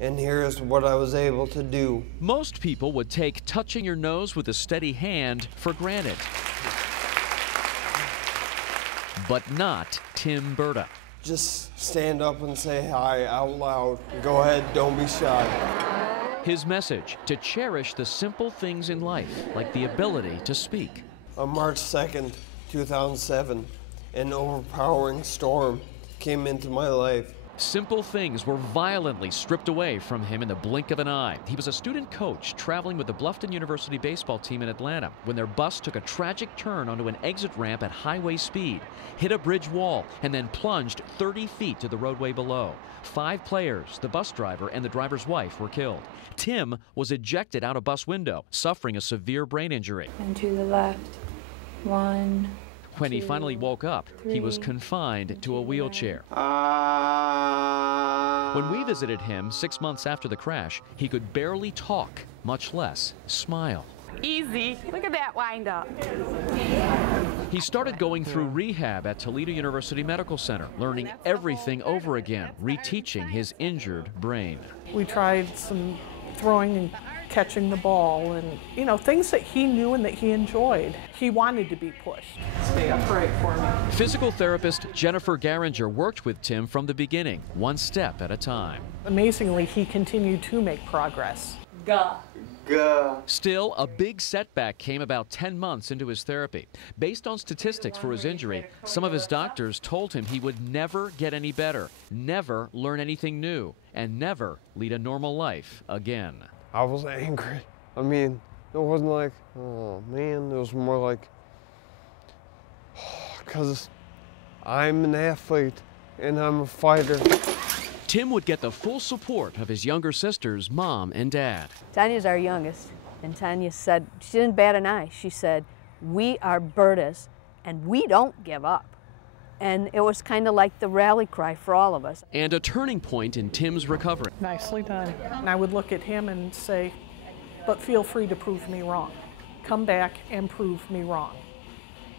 and here's what I was able to do. Most people would take touching your nose with a steady hand for granted. But not Tim Berta. Just stand up and say hi out loud. Go ahead, don't be shy. His message, to cherish the simple things in life, like the ability to speak. On March 2nd, 2007, an overpowering storm came into my life. Simple things were violently stripped away from him in the blink of an eye. He was a student coach traveling with the Bluffton University baseball team in Atlanta when their bus took a tragic turn onto an exit ramp at highway speed, hit a bridge wall, and then plunged 30 feet to the roadway below. 5 players, the bus driver and the driver's wife, were killed. Tim was ejected out a bus window, suffering a severe brain injury. And to the left, 1. When he finally woke up, he was confined to a wheelchair. When we visited him 6 months after the crash, he could barely talk, much less smile. Easy. Look at that wind up. He started going through rehab at Toledo University Medical Center, learning everything over again, reteaching his injured brain. We tried some throwing and catching the ball and, you know, things that he knew and that he enjoyed. He wanted to be pushed. Stay upright for me. Physical therapist Jennifer Garinger worked with Tim from the beginning, one step at a time. Amazingly, he continued to make progress. Gah. Still, a big setback came about 10 months into his therapy. Based on statistics for his injury, some of his doctors told him he would never get any better, never learn anything new, and never lead a normal life again. I was angry. I mean, it wasn't like, oh man, it was more like, because I'm an athlete and I'm a fighter. Tim would get the full support of his younger sisters, Mom and Dad. Tanya's our youngest, and Tanya said, she didn't bat an eye. She said, we are Bertas, and we don't give up. And it was kind of like the rally cry for all of us. And a turning point in Tim's recovery. Nicely done. And I would look at him and say, but feel free to prove me wrong. Come back and prove me wrong.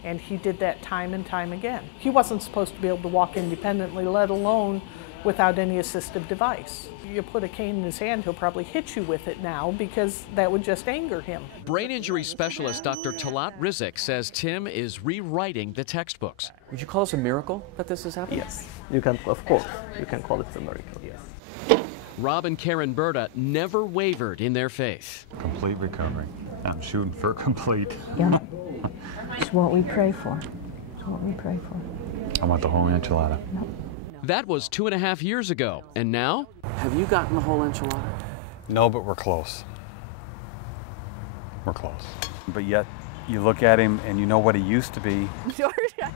And he did that time and time again. He wasn't supposed to be able to walk independently, let alone without any assistive device. You put a cane in his hand, he'll probably hit you with it now because that would just anger him. Brain injury specialist Dr. Talat Rizik says Tim is rewriting the textbooks. Would you call this a miracle that this has happened? Yes, you can, of course, you can call it a miracle, yes. Rob and Karen Berta never wavered in their faith. Complete recovery. I'm shooting for complete. Yeah, it's what we pray for. It's what we pray for. I want the whole enchilada. No. That was 2.5 years ago, and now? Have you gotten the whole enchilada? No, but we're close. We're close. But yet, you look at him and you know what he used to be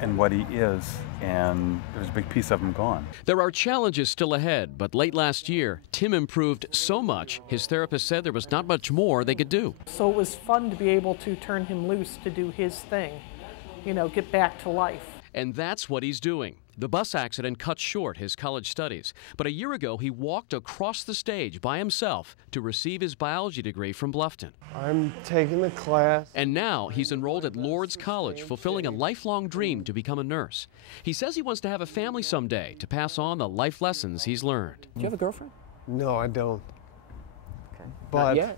and what he is, and there's a big piece of him gone. There are challenges still ahead, but late last year, Tim improved so much, his therapist said there was not much more they could do. So it was fun to be able to turn him loose to do his thing, you know, get back to life. And that's what he's doing. The bus accident cut short his college studies, but a year ago he walked across the stage by himself to receive his biology degree from Bluffton. I'm taking the class. And now he's enrolled at Lourdes College, fulfilling a lifelong dream to become a nurse. He says he wants to have a family someday to pass on the life lessons he's learned. Do you have a girlfriend? No, I don't. Okay. But not yet.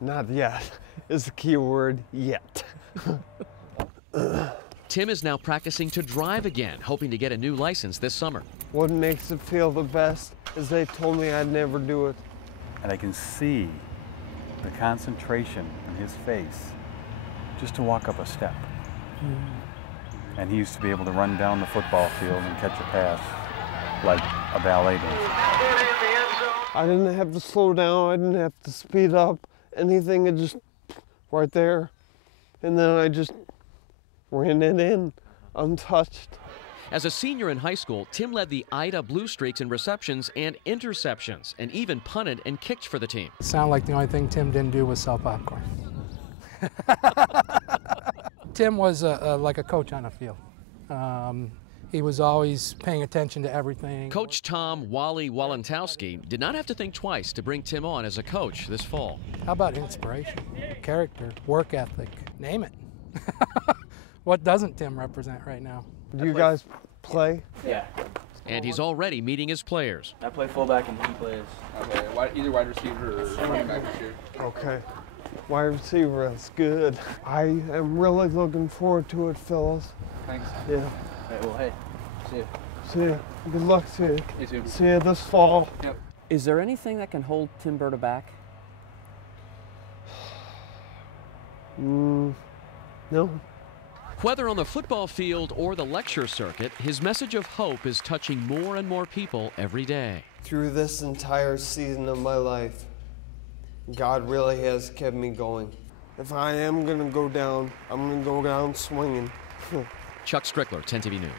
Not yet is the key word, yet. Tim is now practicing to drive again, hoping to get a new license this summer. What makes it feel the best is they told me I'd never do it. And I can see the concentration in his face just to walk up a step. And he used to be able to run down the football field and catch a pass like a ballet dancer. I didn't have to slow down, I didn't have to speed up, anything, it just right there. And then I just ran it in, untouched. As a senior in high school, Tim led the Ida Blue Streaks in receptions and interceptions, and even punted and kicked for the team. It sounded like the only thing Tim didn't do was sell popcorn. Tim was like a coach on the field. He was always paying attention to everything. Coach Tom Wally Walentowski did not have to think twice to bring Tim on as a coach this fall. How about inspiration, character, work ethic, name it. What doesn't Tim represent right now? Do you guys play? Yeah. And he's already meeting his players. I play fullback and he plays. Okay, either wide receiver or running back this year. Okay. Wide receiver, that's good. I am really looking forward to it, fellas. Thanks. Yeah. All right, well, hey, see you. See ya. Good luck to you. You too. See ya this fall. Yep. Is there anything that can hold Tim Berta back? No. Whether on the football field or the lecture circuit, his message of hope is touching more and more people every day. Through this entire season of my life, God really has kept me going. If I am going to go down, I'm going to go down swinging. Chuck Strickler, 10 TV News.